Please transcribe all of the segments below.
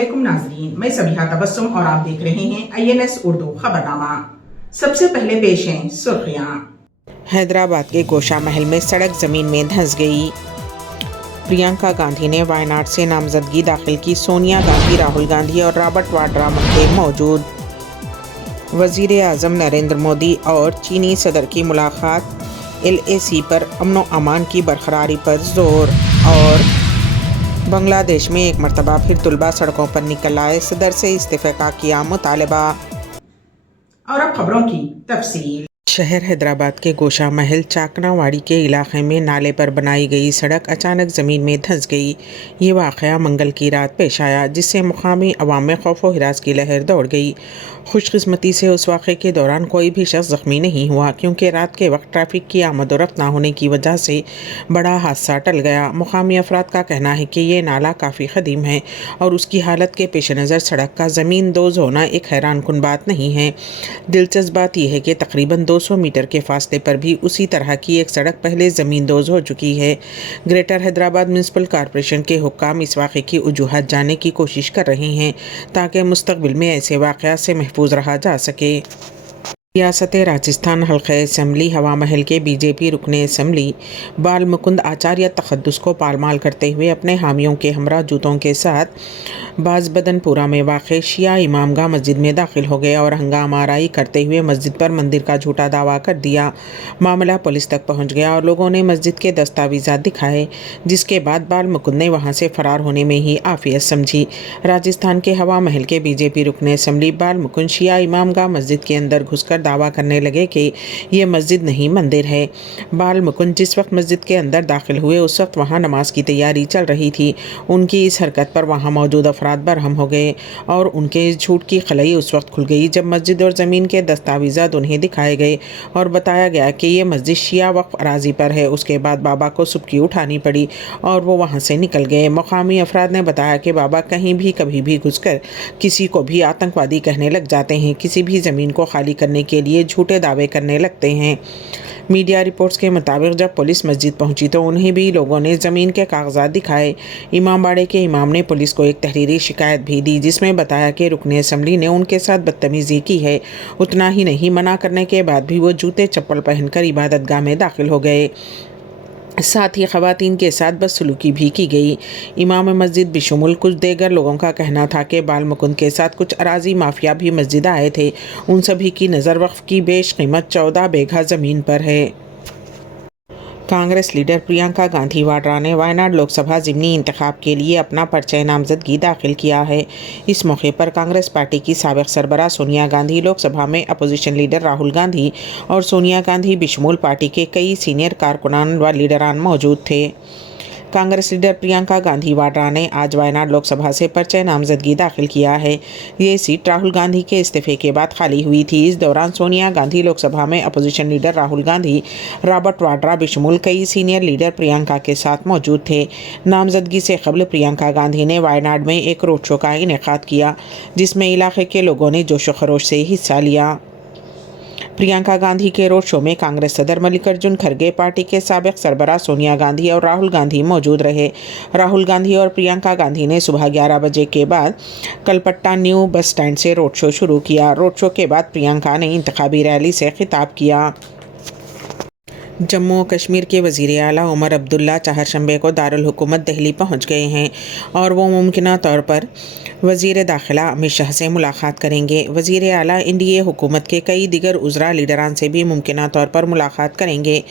अस्सलामुअलैकुम नाज़रीन, मैं सबिहा तबस्सुम और आप देख रहे हैं INS उर्दू खबरनामा। सबसे पहले पेश हैं सुर्खियां। हैदराबाद के गोशा महल में सड़क जमीन में धंस गई। प्रियंका गांधी ने वायनाड से नामजदगी दाखिल की। सोनिया गांधी, राहुल गांधी और रॉबर्ट वाड्रा थे मौजूद। वजीर आज़म नरेंद्र मोदी और चीनी सदर की मुलाकात। LAC पर अमन अमान की बरकरारी पर जोर। और बांग्लादेश में एक मरतबा फिर तुलबा सड़कों पर निकल आए। सदर से इस्तीफे का किया मुतालबा। और अब खबरों की तफसील। शहर हैदराबाद के गोशा महल चाकनावाड़ी के इलाके में नाले पर बनाई गई सड़क अचानक ज़मीन में धंस गई। ये वाक़या मंगल की रात पेश आया, जिससे मुकामी अवाम में खौफ व हिरास की लहर दौड़ गई। खुशकिस्मती से उस वाक़े के दौरान कोई भी शख्स ज़ख्मी नहीं हुआ, क्योंकि रात के वक्त ट्रैफिक की आमद और रफ्त ना होने की वजह से बड़ा हादसा टल गया। मुकामी अफराद का कहना है कि ये नाला काफ़ी क़दीम है और उसकी हालत के पेश नज़र सड़क का ज़मीन दोज़ होना एक हैरान कुन बात नहीं है। दिलचस्प बात यह है कि तकरीबन 200 मीटर के फासले पर भी उसी तरह की एक सड़क पहले ज़मीन दोज़ हो चुकी है। ग्रेटर हैदराबाद म्यूनसिपल कॉरपोरेशन के हुक्काम इस वाक़े की वजूहात जानने की कोशिश कर रहे हैं, ताकि मुस्तक़बिल में ऐसे वाक़यात से महफूज रहा जा सके। रियासत राजस्थान हल्क़े असम्बली हवा महल के BJP रुकन असम्बली बाल मुकुंद आचार्य तक़द्दुस को पालमाल करते हुए अपने हामियों के हमरा जूतों के साथ बाज़बदनपुरा में वाक़ शिया इमामगाह मस्जिद में दाखिल हो गए और हंगामा आराई करते हुए मस्जिद पर मंदिर का झूठा दावा कर दिया। मामला पुलिस तक पहुँच गया और लोगों ने मस्जिद के दस्तावेज़ात दिखाए, जिसके बाद बाल मुकुंद ने वहाँ से फ़रार होने में ही आफियत समझी। राजस्थान के हवा महल के BJP रुकन असम्बली बाल मुकुंद शिया इमामगाह मस्जिद के अंदर घुसकर दावा करने लगे कि ये मस्जिद नहीं मंदिर है। बाल मुकुंद जिस वक्त मस्जिद के अंदर दाखिल हुए उस वक्त वहाँ नमाज की तैयारी चल रही थी। उनकी इस हरकत पर वहाँ मौजूद अफराद बरहम हो गए और उनके इस झूठ की खलई उस वक्त खुल गई जब मस्जिद और ज़मीन के दस्तावेज़ात उन्हें दिखाए गए और बताया गया कि ये मस्जिद शिया वक्फ अराजी पर है। उसके बाद बाबा को सुबकी उठानी पड़ी और वो वहाँ से निकल गए। मकामी अफराद ने बताया कि बाबा कहीं भी कभी भी घुसकर किसी को भी आतंकवादी कहने लग जाते हैं, किसी भी ज़मीन को खाली करने के लिए झूठे दावे करने लगते हैं। मीडिया रिपोर्ट्स के मुताबिक जब पुलिस मस्जिद पहुंची तो उन्हें भी लोगों ने ज़मीन के कागजात दिखाए। इमामबाड़े के इमाम ने पुलिस को एक तहरीरी शिकायत भी दी, जिसमें बताया कि रुकन असम्बली ने उनके साथ बदतमीज़ी की है। उतना ही नहीं, मना करने के बाद भी वो जूते चप्पल पहनकर इबादतगाह में दाखिल हो गए। साथ ही ख़वातीन के साथ बदसलूकी भी की गई। इमाम मस्जिद बिशुमुल कुछ देगर लोगों का कहना था कि बाल मुकुंद के साथ कुछ अराजी माफिया भी मस्जिद आए थे। उन सभी की नज़र वक्फ की बेश कीमत 14 बीघा ज़मीन पर है। कांग्रेस लीडर प्रियंका गांधी वाड्रा ने वायनाड लोकसभा ज़िमनी इंतखाब के लिए अपना पर्चा नामजदगी दाखिल किया है। इस मौके पर कांग्रेस पार्टी की साबिक़ सरबराह सोनिया गांधी, लोकसभा में अपोजिशन लीडर राहुल गांधी और सोनिया गांधी बिशमूल पार्टी के कई सीनियर कारकुनान व लीडरान मौजूद थे। कांग्रेस लीडर प्रियंका गांधी वाड्रा ने आज वायनाड लोकसभा से पर्चा नामजदगी दाखिल किया है। ये सीट राहुल गांधी के इस्तीफे के बाद खाली हुई थी। इस दौरान सोनिया गांधी, लोकसभा में opposition leader Rahul Gandhi, Robert Vadra बिशमूल कई सीनियर लीडर प्रियंका के साथ मौजूद थे। नामजदगी से कबल प्रियंका गांधी ने वायनाड में एक रोड शो का इनेकाद किया, जिसमें इलाके के लोगों ने जोशो खरोश से हिस्सा लिया। प्रियंका गांधी के रोड शो में कांग्रेस सदर मल्लिकार्जुन खड़गे, पार्टी के साबिक़ सरबराह सोनिया गांधी और राहुल गांधी मौजूद रहे। राहुल गांधी और प्रियंका गांधी ने सुबह 11 बजे के बाद कलपट्टा न्यू बस स्टैंड से रोड शो शुरू किया। रोड शो के बाद प्रियंका ने इंतखाबी रैली से खिताब किया। जम्मू कश्मीर के वज़ीर आला उमर अब्दुल्ला चहारशंबे को दारुल हुकूमत दिल्ली पहुंच गए हैं और वो मुमकिन तौर पर वज़ीर दाखिला अमित शाह से मुलाकात करेंगे। वज़ीर आला NDA हुकूमत के कई दिगर उज़रा लीडरान से भी मुमकिन तौर पर मुलाकात करेंगे।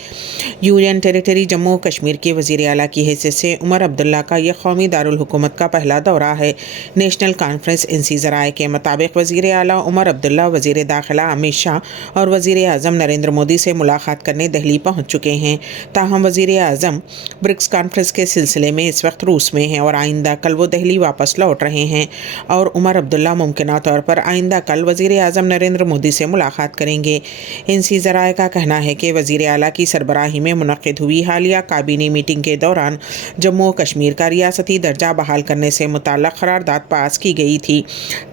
यूनियन टेरिटरी जम्मू कश्मीर के वज़ीर आला की हैसियत से उमर अब्दुल्ला का यह कौमी दारुल हुकूमत का पहला दौरा है। नेशनल कॉन्फ्रेंस NC ज़राए के मुताबिक वज़ीर आला उमर अब्दुल्ला वज़ीर दाखिला अमित शाह और वज़ीर आज़म नरेंद्र मोदी से मुलाकात करने दिल्ली पहुँच चुके हैं। ताहम वज़ीर आज़म ब्रिक्स कॉन्फ्रेंस के सिलसिले में इस वक्त रूस में हैं और आइंदा कल वो दिल्ली वापस लौट रहे हैं और उमर अब्दुल्ला मुमकिन तौर पर आइंदा कल वज़ीर आज़म नरेंद्र मोदी से मुलाकात करेंगे। NC ज़राए का कहना है कि वज़ीर आला की सरबराही में मुनक़्क़िद हुई हालिया काबीनी मीटिंग के दौरान जम्मू कश्मीर का रियासती दर्जा बहाल करने से मुताल्लिक़ करारदाद पास की गई थी।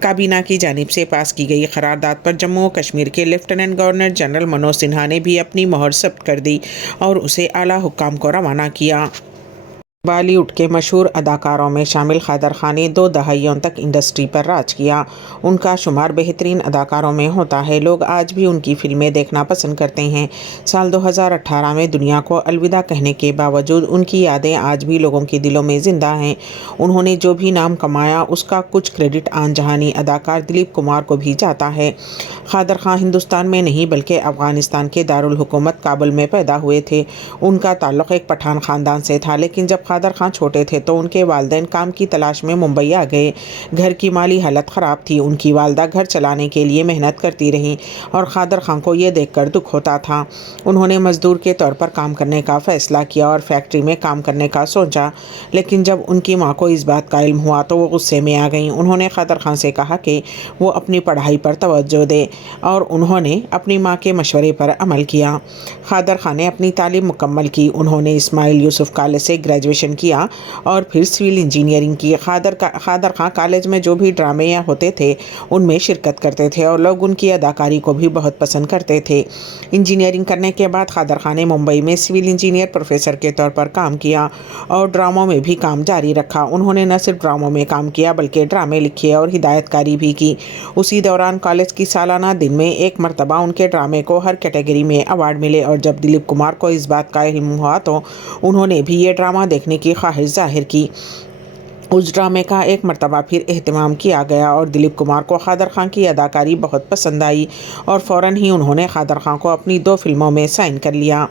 काबीना की जानिब से पास की गई करारदाद पर जम्मू कश्मीर के lieutenant governor general Manoj Sinha ने भी अपनी मोहर ज़ब्त कर दी और उसे आला हुक्काम को रवाना किया। बॉलीवुड के मशहूर अदाकारों में शामिल कादर खान ने 2 दहाइयों तक इंडस्ट्री पर राज किया। उनका शुमार बेहतरीन अदाकारों में होता है। लोग आज भी उनकी फिल्में देखना पसंद करते हैं। साल 2018 में दुनिया को अलविदा कहने के बावजूद उनकी यादें आज भी लोगों के दिलों में जिंदा हैं। उन्होंने जो भी नाम कमाया उसका कुछ क्रेडिट आन जहानी अदाकार दिलीप कुमार को भी जाता है। कादर खान हिंदुस्तान में नहीं बल्कि अफगानिस्तान के दारुल हुकूमत काबुल में पैदा हुए थे। उनका ताल्लुक़ एक पठान ख़ानदान से था, लेकिन जब कादर खान छोटे थे तो उनके वालिदैन काम की तलाश में मुंबई आ गए। घर की माली हालत ख़राब थी। उनकी वालदा घर चलाने के लिए मेहनत करती रहीं और कादर खान को ये देखकर दुख होता था। उन्होंने मज़दूर के तौर पर काम करने का फ़ैसला किया और फैक्ट्री में काम करने का सोचा, लेकिन जब उनकी माँ को इस बात का इल्म हुआ तो वो गुस्से में आ गईं। उन्होंने कादर खान से कहा कि वो अपनी पढ़ाई पर तवज्जो दे और उन्होंने अपनी माँ के मशवरे पर अमल किया। कादर खान ने अपनी तालीम मुकम्मल की। उन्होंने इस्माइल यूसुफ कॉलेज से ग्रेजुएशन किया और फिर सिविल इंजीनियरिंग की। कादर खान कॉलेज में जो भी ड्रामे या होते थे उनमें शिरकत करते थे और लोग उनकी अदाकारी को भी बहुत पसंद करते थे। इंजीनियरिंग करने के बाद कादर खान ने मुंबई में सिविल इंजीनियर प्रोफेसर के तौर पर काम किया और ड्रामों में भी काम जारी रखा। उन्होंने न सिर्फ ड्रामों में काम किया बल्कि ड्रामे लिखे और हिदायतकारी भी की। उसी दौरान कॉलेज की सालाना दिन में एक मरतबा उनके ड्रामे को हर कैटेगरी में अवार्ड मिले और जब दिलीप कुमार को इस बात का इल्म हुआ तो उन्होंने भी ये ड्रामा देखने की ख्वाहिश जाहिर की। उस ड्रामे का एक मरतबा फिर एहतमाम किया गया और दिलीप कुमार को कादर खान की अदाकारी बहुत पसंद आई और फ़ौरन ही उन्होंने कादर खान को अपनी 2 फिल्मों में साइन कर लिया।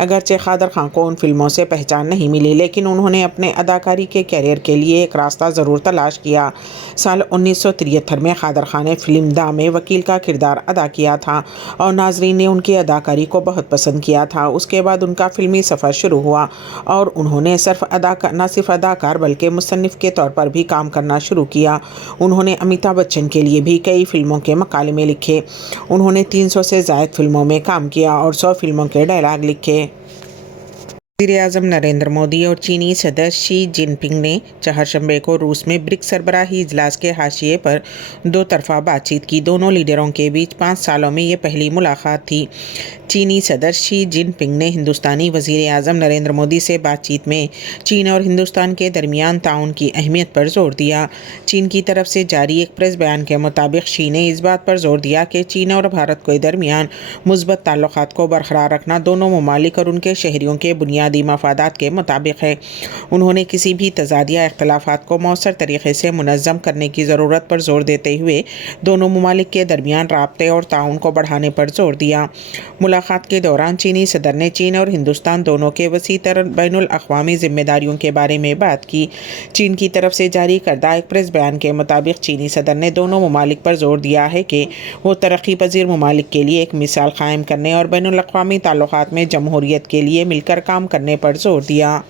अगरचे कादर खान को उन फिल्मों से पहचान नहीं मिली, लेकिन उन्होंने अपने अदाकारी के कैरियर के लिए एक रास्ता ज़रूर तलाश किया। साल 1973 में कादर खान ने फिल्म दा में वकील का किरदार अदा किया था और नाजरीन ने उनकी अदाकारी को बहुत पसंद किया था। उसके बाद उनका फिल्मी सफ़र शुरू हुआ और उन्होंने न सिर्फ अदाकार बल्कि मुसन्निफ़ के तौर पर भी काम करना शुरू किया। उन्होंने अमिताभ बच्चन के लिए भी कई फिल्मों के मकालमे लिखे। उन्होंने 300 से ज़ायद फिल्मों में काम किया और 100 फिल्मों के डायलॉग लिखे। वज़ीर-ए-आज़म नरेंद्र मोदी और चीनी सदर शी जिनपिंग ने चहारशंबे को रूस में ब्रिक्स सरबराही इजलास के हाशिए पर 2 तरफ़ा बातचीत की। दोनों लीडरों के बीच 5 सालों में ये पहली मुलाकात थी। चीनी सदर शी जिनपिंग ने हिंदुस्तानी वज़ीर-ए-आज़म नरेंद्र मोदी से बातचीत में चीन और हिंदुस्तान के दरमियान ताउन की अहमियत पर जोर दिया। चीन की तरफ से जारी एक प्रेस बयान के मुताबिक शी ने इस बात पर जोर दिया कि चीन और भारत के दरमियान मुस्बत ताल्लुकात को बरकरार रखना दोनों ममालिक और उनके शहरियों के बुनियादी मफादात के मुताबिक है। उन्होंने किसी भी तज़ाद या इख्तलाफात को मौसर तरीके से मुनज़्ज़म करने की ज़रूरत पर जोर देते हुए दोनों ममालिक के दरमियान राब्ते और ताउन को बढ़ाने पर जोर दिया। मुलाकात के दौरान चीनी सदर ने चीन और हिंदुस्तान दोनों के वसी तर बैनुल अक़वामी ज़िम्मेदारियों के बारे में बात की। चीन की तरफ से जारी करदा एक प्रेस बयान के मुताबिक चीनी सदर ने दोनों ममालिक पर जोर दिया है कि वो तरक्की पजीर ममालिक के लिए एक मिसाल कायम करने और बैनुल अक़वामी ताल्लुकात में जमहूरियत के लिए मिलकर काम करने पर जोर दिया।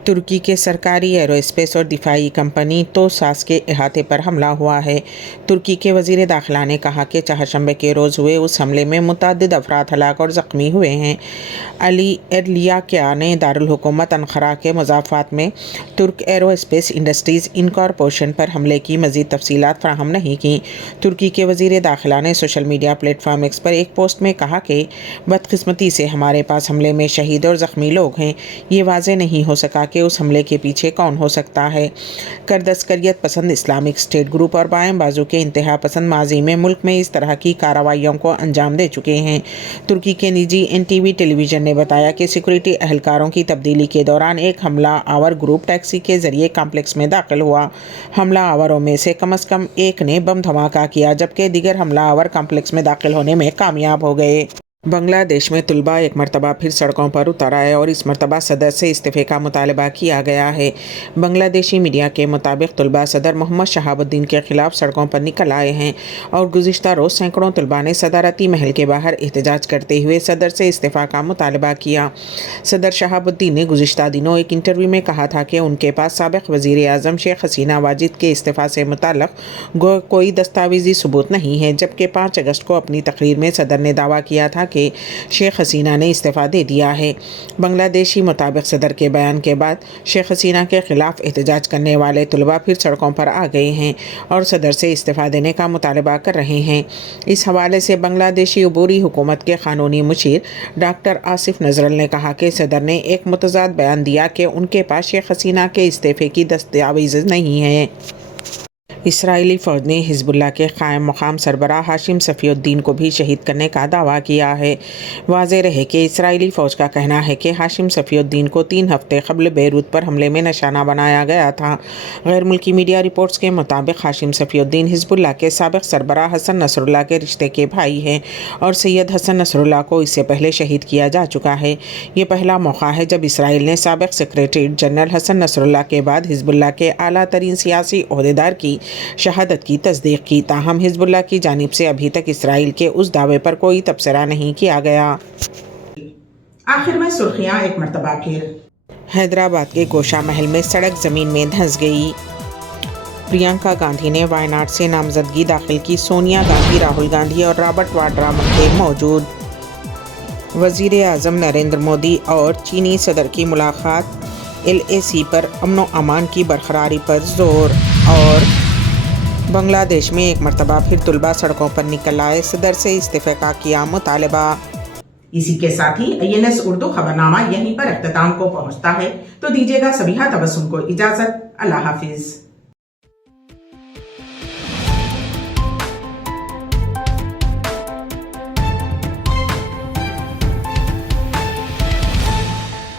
तुर्की के सरकारी एरोस्पेस और दिफाई कंपनी तोसास के अहाते पर हमला हुआ है। तुर्की के वज़ीर दाखिला ने कहा कि चहारशंबे के रोज़ हुए उस हमले में मुतअद्दिद अफराद हलाक और ज़ख्मी हुए हैं। अली एरलियाक्या ने दारुल हुकूमत अनक़रा के मुज़ाफ़ात में तुर्क एरोस्पेस इंडस्ट्रीज़ इनकॉर्पोरेशन पर हमले की मज़ीद तफ़सीलात फ़राहम नहीं की। तुर्की के वज़ीर दाखिला ने सोशल मीडिया प्लेटफॉर्म एक्स पर एक पोस्ट में कहा कि बदकिस्मती से हमारे पास हमले में शहीद और ज़ख्मी लोग हैं। ये वाज़ेह नहीं हो सका कि उस हमले के पीछे कौन हो सकता है। कर्द अस्करियत पसंद इस्लामिक स्टेट ग्रुप और बाएं बाजू के इंतहा पसंद माजी में मुल्क में इस तरह की कार्रवाइयों को अंजाम दे चुके हैं। तुर्की के निजी NTV टेलीविज़न ने बताया कि सिक्योरिटी एहलकारों की तब्दीली के दौरान एक हमला आवर ग्रुप टैक्सी के ज़रिए कॉम्प्लेक्स में दाखिल हुआ। हमला आवरों में से कम एक ने बम धमाका किया जबकि दीगर हमला आवर कॉम्प्लेक्स में दाखिल होने में कामयाब हो गए। बांग्लादेश में तलबा एक मरतबा फिर सड़कों पर उतर आए और इस मरतबा सदर से इस्तीफ़े का मुतालबा किया गया है। बांग्लादेशी मीडिया के मुताबिक तलबा सदर मोहम्मद शहाबुद्दीन के ख़िलाफ़ सड़कों पर निकल आए हैं और गुज़िश्ता रोज़ सैकड़ों तलबा ने सदारती महल के बाहर एहतजाज करते हुए सदर से इस्तीफ़ा का मुतालबा किया। सदर शहाबुद्दीन ने गुज़िश्ता दिनों एक इंटरव्यू में कहा था कि उनके पास साबिक़ वज़ीर-ए-आज़म शेख हसीना वाजिद के इस्तीफ़ा से मुताल्लिक़ कोई दस्तावेज़ी सबूत नहीं है, जबकि 5 अगस्त को अपनी तकरीर में सदर ने दावा किया था کہ شیخ حسینہ نے استعفیٰ دے دیا ہے۔ بنگلہ دیشی مطابق صدر کے بیان کے بعد شیخ حسینہ کے خلاف احتجاج کرنے والے طلباء پھر سڑکوں پر آ گئے ہیں اور صدر سے استعفیٰ دینے کا مطالبہ کر رہے ہیں۔ اس حوالے سے بنگلہ دیشی عبوری حکومت کے قانونی مشیر ڈاکٹر آصف نظرل نے کہا کہ صدر نے ایک متضاد بیان دیا کہ ان کے پاس شیخ حسینہ کے استعفے کی دستاویز نہیں ہیں۔ اسرائیلی فوج نے حزب اللہ کے قائم مقام سربراہ ہاشم صفی الدین کو بھی شہید کرنے کا دعویٰ کیا ہے۔ واضح رہے کہ اسرائیلی فوج کا کہنا ہے کہ ہاشم صفی الدین کو 3 ہفتے قبل بیروت پر حملے میں نشانہ بنایا گیا تھا۔ غیر ملکی میڈیا رپورٹس کے مطابق ہاشم صفی الدین حزب اللہ کے سابق سربراہ حسن نصر اللہ کے رشتے کے بھائی ہیں اور سید حسن نصر اللہ کو اس سے پہلے شہید کیا جا چکا ہے۔ یہ پہلا موقع ہے جب اسرائیل نے سابق سیکریٹری جنرل حسن نصر اللہ کے بعد حزب اللہ کے اعلیٰ ترین سیاسی عہدیدار کی شہادت کی تصدیق کی، تاہم حزب اللہ کی جانب سے ابھی تک اسرائیل کے اس دعوے پر کوئی تبصرہ نہیں کیا گیا۔ آخر میں سرخیاں ایک مرتبہ پھر۔ حیدرآباد کے گوشہ محل میں سڑک زمین میں دھنس گئی۔ پرینکا گاندھی نے وائناڈ سے نامزدگی داخل کی، سونیا گاندھی، راہل گاندھی اور رابرٹ واڈرا تھے موجود۔ وزیر اعظم نریندر مودی اور چینی صدر کی ملاقات، LAC پر امن و امان کی برقراری پر زور۔ اور بنگلہ دیش میں ایک مرتبہ پھر طلباء سڑکوں پر نکل آئے، صدر سے استعفے کا کیا مطالبہ۔ اسی کے ساتھ ہی INS اردو خبرنامہ یہیں پر اختتام کو پہنچتا ہے، تو دیجیے گا سبیحہ تبسم کو اجازت۔ اللہ حافظ۔